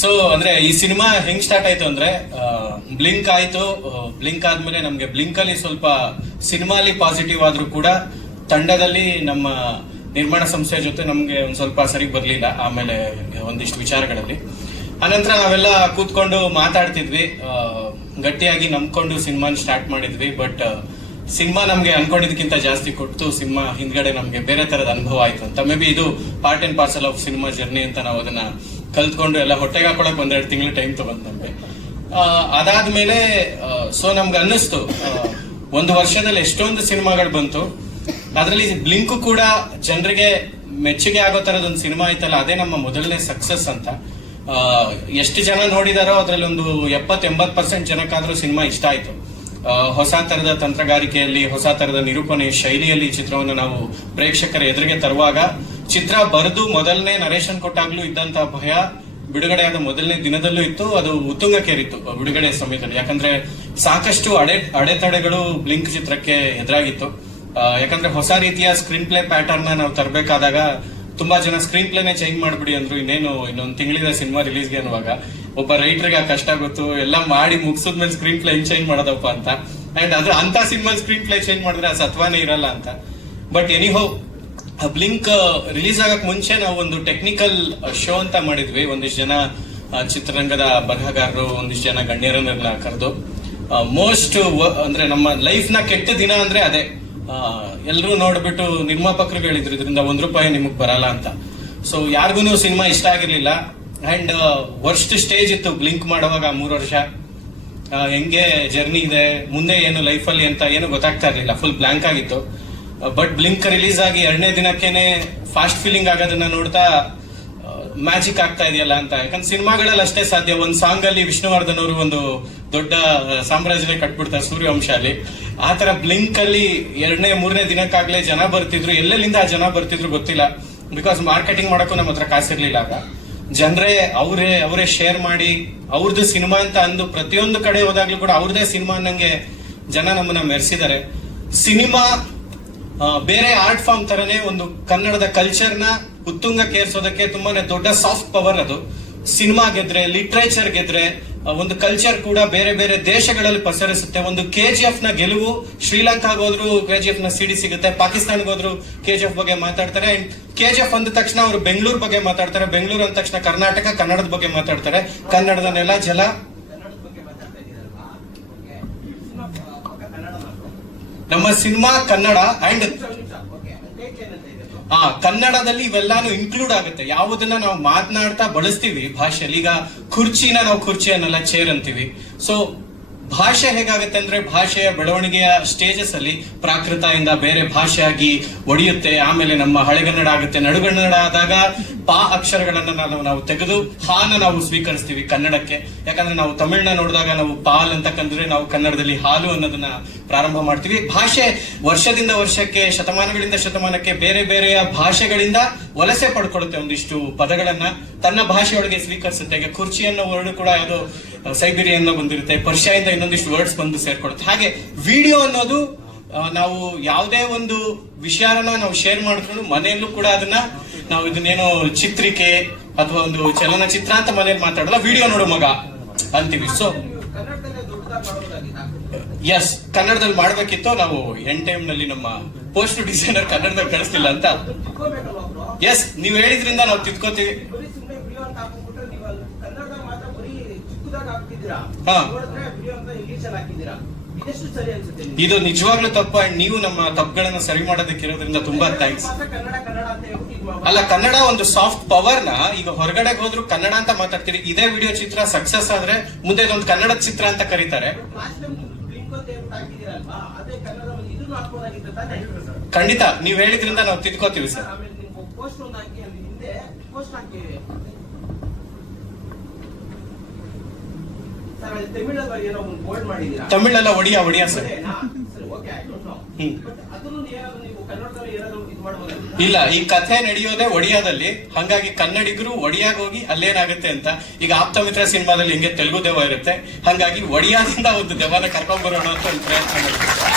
So ಅಂದ್ರೆ ಈ cinema ಹೆಂಗ್ ಸ್ಟಾರ್ಟ್ ಆಯ್ತು ಅಂದ್ರೆ ಬ್ಲಿಂಕ್ ಆಯ್ತು ಬ್ಲಿಂಕ್ ಆದ್ಮೇಲೆ ನಮ್ಗೆ ಬ್ಲಿಂಕ್ ಅಲ್ಲಿ ಸ್ವಲ್ಪ ಸಿನಿಮಾಲಿ ಪಾಸಿಟಿವ್ ಆದ್ರೂ ಕೂಡ ತಂಡದಲ್ಲಿ ನಮ್ಮ ನಿರ್ಮಾಣ ಸಂಸ್ಥೆ ಜೊತೆ ನಮ್ಗೆ ಒಂದ್ ಸ್ವಲ್ಪ ಸರಿ ಬರ್ಲಿಲ್ಲ, ಆಮೇಲೆ ಒಂದಿಷ್ಟು ವಿಚಾರಗಳಲ್ಲಿ. ಅನಂತರ ನಾವೆಲ್ಲ ಕೂತ್ಕೊಂಡು ಮಾತಾಡ್ತಿದ್ವಿ ಗಟ್ಟಿಯಾಗಿ ನಂಬ್ಕೊಂಡು ಸಿನಿಮಾನ ಸ್ಟಾರ್ಟ್ ಮಾಡಿದ್ವಿ ಬಟ್ ಸಿನಿಮಾ ನಮ್ಗೆ ಅನ್ಕೊಂಡಿದ್ಕಿಂತ ಜಾಸ್ತಿ ಕೊಟ್ಟು ಸಿನಿಮಾ ಹಿಂದ್ಗಡೆ ನಮ್ಗೆ ಬೇರೆ ತರದ ಅನುಭವ ಆಯ್ತು ಅಂತ. ಮೇ ಬಿ ಇದು part and parcel of cinema journey ಅಂತ ನಾವು ಅದನ್ನ ಕಲ್ತ್ಕೊಂಡು ಎಲ್ಲ ಹೊಟ್ಟೆಗೆ ಹಾಕೊಳಕ್ ಒಂದೆರಡು ತಿಂಗಳು ಟೈಮ್ ತಗೊಂಡ್ ನಮ್ಗೆ ಅದಾದ್ಮೇಲೆ ಸೊ ನಮ್ಗೆ ಅನ್ನಿಸ್ತು. ಒಂದು ವರ್ಷದಲ್ಲಿ ಎಷ್ಟೊಂದು ಸಿನಿಮಾಗಳು ಬಂತು. ಅದರಲ್ಲಿ ಬ್ಲಿಂಕ್ ಕೂಡ ಜನರಿಗೆ ಮೆಚ್ಚುಗೆ ಆಗೋ ತರದ ಒಂದು ಸಿನಿಮಾ ಐತಲ್ಲ, ಅದೇ ನಮ್ಮ ಮೊದಲನೇ ಸಕ್ಸಸ್ ಅಂತ. ಎಷ್ಟು ಜನ ನೋಡಿದಾರೋ ಅದರಲ್ಲಿ ಒಂದು ಎಪ್ಪತ್ತೆಂಬತ್ ಪರ್ಸೆಂಟ್ ಜನಕ್ಕಾದ್ರೂ ಸಿನಿಮಾ ಇಷ್ಟ ಆಯ್ತು. ಹೊಸ ತರದ ತಂತ್ರಗಾರಿಕೆಯಲ್ಲಿ, ಹೊಸ ತರದ ನಿರೂಪಣೆ ಶೈಲಿಯಲ್ಲಿ ಚಿತ್ರವನ್ನು ನಾವು ಪ್ರೇಕ್ಷಕರ ಎದುರಿಗೆ ತರುವಾಗ, ಚಿತ್ರ ಬರೆದು ಮೊದಲನೇ ನರೇಶನ್ ಕೊಟ್ಟಾಗ್ಲೂ ಇದ್ದಂತ ಭಯ ಬಿಡುಗಡೆಯಾದ ಮೊದಲನೇ ದಿನದಲ್ಲೂ ಇತ್ತು. ಅದು ಉತ್ತುಂಗಕ್ಕೇರಿತ್ತು ಬಿಡುಗಡೆ ಸಮಯದಲ್ಲಿ. ಯಾಕಂದ್ರೆ ಸಾಕಷ್ಟು ಅಡೆ, ಅಡೆತಡೆಗಳು ಬ್ಲಿಂಕ್ ಚಿತ್ರಕ್ಕೆ ಎದುರಾಗಿತ್ತು. ಯಾಕಂದ್ರೆ ಹೊಸ ರೀತಿಯ ಸ್ಕ್ರೀನ್ ಪ್ಲೇ ಪ್ಯಾಟರ್ನ್ ನಾವು ತರಬೇಕಾದಾಗ ತುಂಬಾ ಜನ ಸ್ಕ್ರೀನ್ ಪ್ಲೇನೇ ಚೇಂಜ್ ಮಾಡ್ಬಿಡಿ ಅಂದ್ರು. ಇನ್ನೇನು, ಇನ್ನೊಂದು ತಿಂಗಳಿದೆ ಸಿನಿಮಾ ರಿಲೀಸ್ಗೆ ಅನ್ನುವಾಗ. ಒಬ್ಬ ರೈಟರ್ಗೆ ಆ ಕಷ್ಟ ಗೊತ್ತು, ಎಲ್ಲ ಮಾಡಿ ಮುಗಿಸಿದ್ಮೇಲೆ ಸ್ಕ್ರೀನ್ ಪ್ಲೇ ಹೆಂಗ್ ಚೇಂಜ್ ಮಾಡೋದಪ್ಪ ಅಂತ. ಅಂಡ್ ಅದ್ರ ಅಂತ ಸಿನಿಮಾ ಸ್ಕ್ರೀನ್ ಪ್ಲೇ ಚೇಂಜ್ ಮಾಡಿದ್ರೆ ಆ ಸತ್ವಾನೇ ಇರಲ್ಲ ಅಂತ. ಬಟ್ ಎನಿಹೋ ಬ್ಲಿಂಕ್ ರಿಲೀಸ್ ಆಗಕ್ ಮುಂಚೆ ನಾವು ಒಂದು ಟೆಕ್ನಿಕಲ್ ಶೋ ಅಂತ ಮಾಡಿದ್ವಿ. ಒಂದಿಷ್ಟು ಜನ ಚಿತ್ರರಂಗದ ಬರಹಗಾರರು, ಒಂದಿಷ್ಟು ಜನ ಗಣ್ಯರನ್ನೆಲ್ಲ ಕರೆದು. ಮೋಸ್ಟ್ ಅಂದ್ರೆ ನಮ್ಮ ಲೈಫ್ನ ಕೆಟ್ಟ ದಿನ ಅಂದ್ರೆ ಅದೇ. ಎಲ್ಲರೂ ನೋಡ್ಬಿಟ್ಟು ನಿರ್ಮಾಪಕರು ಹೇಳಿದ್ರು, ಇದರಿಂದ ಒಂದು ರೂಪಾಯಿ ನಿಮಗೆ ಬರಲ್ಲ ಅಂತ. ಸೊ ಯಾರಿಗೂ ಸಿನಿಮಾ ಇಷ್ಟ ಆಗಿರ್ಲಿಲ್ಲ. ಅಂಡ್ ವರ್ಸ್ಟ್ ಸ್ಟೇಜ್ ಇತ್ತು ಬ್ಲಿಂಕ್ ಮಾಡುವಾಗ ಮೂರು ವರ್ಷ. ಹೆಂಗೆ ಜರ್ನಿ ಇದೆ, ಮುಂದೆ ಏನು ಲೈಫಲ್ಲಿ ಅಂತ ಏನು ಗೊತ್ತಾಗ್ತಾ ಇರಲಿಲ್ಲ ಫುಲ್ ಬ್ಲಾಂಕ್ ಆಗಿತ್ತು. ಬಟ್ ಬ್ಲಿಂಕ್ ರಿಲೀಸ್ ಆಗಿ ಎರಡನೇ ದಿನಕ್ಕೇನೆ ಫಾಸ್ಟ್ ಫೀಲಿಂಗ್ ಆಗೋದನ್ನ ನೋಡ್ತಾ ಮ್ಯಾಜಿಕ್ ಆಗ್ತಾ ಇದೆಯಲ್ಲ ಅಂತ. ಯಾಕಂದ್ರೆ ಸಿನಿಮಾಗಳಲ್ಲಿ ಅಷ್ಟೇ ಸಾಧ್ಯ. ಒಂದು ಸಾಂಗ್ ಅಲ್ಲಿ ವಿಷ್ಣುವರ್ಧನ್ ಅವರು ಒಂದು ದೊಡ್ಡ ಸಾಮ್ರಾಜ್ಯನೇ ಕಟ್ಬಿಡ್ತಾರೆ ಸೂರ್ಯವಂಶ ಅಲ್ಲಿ ಆ ತರ ಬ್ಲಿಂಕ್ ಅಲ್ಲಿ ಎರಡನೇ, ಮೂರನೇ ದಿನಕ್ಕಾಗ್ಲೇ ಜನ ಬರ್ತಿದ್ರು. ಎಲ್ಲೆಲ್ಲಿಂದ ಆ ಜನ ಬರ್ತಿದ್ರು ಗೊತ್ತಿಲ್ಲ. ಬಿಕಾಸ್ ಮಾರ್ಕೆಟಿಂಗ್ ಮಾಡಕ್ಕೂ ನಮ್ಮ ಹತ್ರ ಕಾಸಿರ್ಲಿಲ್ಲ ಆಗ. ಜನರೇ, ಅವರೇ ಅವರೇ ಶೇರ್ ಮಾಡಿ ಅವ್ರದ್ದು ಸಿನಿಮಾ ಅಂತ ಅಂದು ಪ್ರತಿಯೊಂದು ಕಡೆ ಹೋದಾಗ್ಲೂ ಕೂಡ ಅವ್ರದೇ ಸಿನಿಮಾ ಅನ್ನಂಗೆ ಜನ ನಮ್ಮನ್ನ ಮೆರೆಸಿದ್ದಾರೆ. ಸಿನಿಮಾ ಬೇರೆ ಆರ್ಟ್ ಫಾರ್ಮ್ ತರನೇ ಒಂದು ಕನ್ನಡದ ಕಲ್ಚರ್ನ ಉತ್ತುಂಗಕ್ಕೆ ಏರ್ಸೋದಕ್ಕೆ ತುಂಬಾನೇ ದೊಡ್ಡ ಸಾಫ್ಟ್ ಪವರ್ ಅದು. ಸಿನಿಮಾ ಗೆದ್ರೆ ಲಿಟ್ರೇಚರ್ ಗೆದ್ರೆ ಒಂದು ಕಲ್ಚರ್ ಕೂಡ ಬೇರೆ ಬೇರೆ ದೇಶಗಳಲ್ಲಿ ಪಸರಿಸುತ್ತೆ. ಒಂದು ಕೆ ಜಿ ಎಫ್ನ ಗೆಲುವು ಶ್ರೀಲಂಕಾಗೆ ಹೋದ್ರು ಕೆ ಜಿ ಎಫ್ನ ಸಿಡಿ ಸಿಗುತ್ತೆ, ಪಾಕಿಸ್ತಾನ್ಗೆ ಹೋದ್ರು ಕೆ ಜಿ ಎಫ್ ಬಗ್ಗೆ ಮಾತಾಡ್ತಾರೆ. ಕೆ ಜಿ ಎಫ್ ಅಂದ ತಕ್ಷಣ ಅವರು ಬೆಂಗಳೂರು ಬಗ್ಗೆ ಮಾತಾಡ್ತಾರೆ, ಬೆಂಗಳೂರು ಅಂದ ತಕ್ಷಣ ಕರ್ನಾಟಕ, ಕನ್ನಡದ ಬಗ್ಗೆ ಮಾತಾಡ್ತಾರೆ. ಕನ್ನಡದ ನೆಲ ಜಲ. ನಮ್ಮ ಸಿನಿಮಾ ಕನ್ನಡ ಅಂಡ್ ಆ, ಕನ್ನಡದಲ್ಲಿ ಇವೆಲ್ಲಾನು ಇನ್ಕ್ಲೂಡ್ ಆಗುತ್ತೆ. ಯಾವುದನ್ನ ನಾವು ಮಾತನಾಡ್ತಾ ಬಳಸ್ತೀವಿ ಭಾಷೆಯಲ್ಲಿ ಈಗ ಕುರ್ಚಿನ ನಾವು ಕುರ್ಚಿ ಅನ್ನಲ್ಲ ಚೇರ್ ಅಂತೀವಿ. ಸೊ ಭಾಷೆ ಹೇಗಾಗುತ್ತೆ ಅಂದ್ರೆ ಭಾಷೆಯ ಬೆಳವಣಿಗೆಯ ಸ್ಟೇಜಸ್ ಅಲ್ಲಿ ಪ್ರಾಕೃತ ಬೇರೆ ಭಾಷೆಯಾಗಿ ಒಡೆಯುತ್ತೆ, ಆಮೇಲೆ ನಮ್ಮ ಹಳೆಗನ್ನಡ ಆಗುತ್ತೆ. ನಡುಗನ್ನಡ ಆದಾಗ ಪಾ ಅಕ್ಷರಗಳನ್ನ ನಾವು ನಾವು ತೆಗೆದು ಹಾನ ನಾವು ಸ್ವೀಕರಿಸ್ತೀವಿ ಕನ್ನಡಕ್ಕೆ. ಯಾಕಂದ್ರೆ ನಾವು ತಮಿಳ್ನ ನೋಡಿದಾಗ ನಾವು ಪಾಲ್ ಅಂತ ಕಂದ್ರೆ ನಾವು ಕನ್ನಡದಲ್ಲಿ ಹಾಲು ಅನ್ನೋದನ್ನ ಪ್ರಾರಂಭ ಮಾಡ್ತೀವಿ. ಭಾಷೆ ವರ್ಷದಿಂದ ವರ್ಷಕ್ಕೆ, ಶತಮಾನಗಳಿಂದ ಶತಮಾನಕ್ಕೆ ಬೇರೆ ಬೇರೆಯ ಭಾಷೆಗಳಿಂದ ವಲಸೆ ಪಡ್ಕೊಳ್ಳುತ್ತೆ ಒಂದಿಷ್ಟು ಪದಗಳನ್ನ. ತನ್ನ ಭಾಷೆಯೊಳಗೆ ಸ್ವೀಕರಿಸುತ್ತೆ. ಈಗ ಕುರ್ಚಿ ಕೂಡ ಯಾವುದೋ ಸೈಬೀರಿಯನ್ನ ಬಂದಿರುತ್ತೆ ಪರ್ಷಿಯಿಂದ ಇನ್ನೊಂದಿಷ್ಟು ವರ್ಡ್ಸ್ ಬಂದು ಸೇರ್ಕೊಡುತ್ತೆ. ಹಾಗೆ ವಿಡಿಯೋ ಅನ್ನೋದು ನಾವು ಯಾವುದೇ ಒಂದು ವಿಷಯನ ನಾವು ಶೇರ್ ಮಾಡ್ಕೊಂಡು ಮನೆಯಲ್ಲೂ ಕೂಡ ಅದನ್ನ ನಾವು ಇದನ್ನೇನೋ ಚಿತ್ರಿಕೆ ಅಥವಾ ಒಂದು ಚಲನಚಿತ್ರ ಅಂತ ಮನೇಲಿ ಮಾತಾಡಲ್ಲ ವಿಡಿಯೋ ನೋಡು ಮಗ ಅಂತೀವಿ. ಸೊ ಎಸ್ ಕನ್ನಡದಲ್ಲಿ ಮಾಡ್ಬೇಕಿತ್ತು. ನಾವು ಎನ್ ಟೈಮ್ನಲ್ಲಿ ನಮ್ಮ ಪೋಸ್ಟ್ ಡಿಸೈನರ್ ಕನ್ನಡದಲ್ಲಿ ಕಳಿಸ್ತಿಲ್ಲ ಅಂತ. ಎಸ್ ನೀವು ಹೇಳಿದ್ರಿಂದ ನಾವು ತಿದ್ಕೋತೀವಿ. ಇದು ನಿಜವಾಗ್ಲೂ ತಪ್ಪ. ನೀವು ನಮ್ಮ ತಪ್ಪುಗಳನ್ನ ಸರಿ ಮಾಡೋದಕ್ಕೆ ಇರೋದ್ರಿಂದ ತುಂಬಾ ಥ್ಯಾಂಕ್ಸ್. ಅಲ್ಲ ಕನ್ನಡ ಒಂದು ಸಾಫ್ಟ್ ಪವರ್ನ ಈಗ ಹೊರಗಡೆ ಹೋದ್ರು ಕನ್ನಡ ಅಂತ ಮಾತಾಡ್ತೀರಿ. ಇದೇ ವಿಡಿಯೋ ಚಿತ್ರ ಸಕ್ಸಸ್ ಆದ್ರೆ ಮುಂದೆ ಇದೊಂದು ಕನ್ನಡ ಚಿತ್ರ ಅಂತ ಕರೀತಾರೆ. ಖಂಡಿತ. ನೀವ್ ಹೇಳಿದ್ರಿಂದ ನಾವು ತಿದ್ಕೋತೀವಿ ಸರ್ ಕನ್ನಡದಲ್ಲಿ ಒಡಿಯಾ ಇದು ಸರ್ ಇಲ್ಲ ಈ ಕಥೆ ನಡೆಯೋದೇ ಒಡಿಯಾದಲ್ಲಿ. ಹಂಗಾಗಿ ಕನ್ನಡಿಗರು ಒಡಿಯಾಗ ಹೋಗಿ ಅಲ್ಲೇನಾಗುತ್ತೆ ಅಂತ ಈಗ ಆಪ್ತಮಿತ್ರ ಸಿನಿಮಾದಲ್ಲಿ ಹಿಂಗೆ ತೆಲುಗು ದೆವ್ವ ಇರುತ್ತೆ. ಹಂಗಾಗಿ ಒಡಿಯಾದಿಂದ ಒಂದು ದೆವ್ವನ ಕರ್ಕೊಂಡ್ ಬರೋಣ ಅಂತ ಒಂದು ಪ್ರಯತ್ನ ಮಾಡ್ತೀವಿ.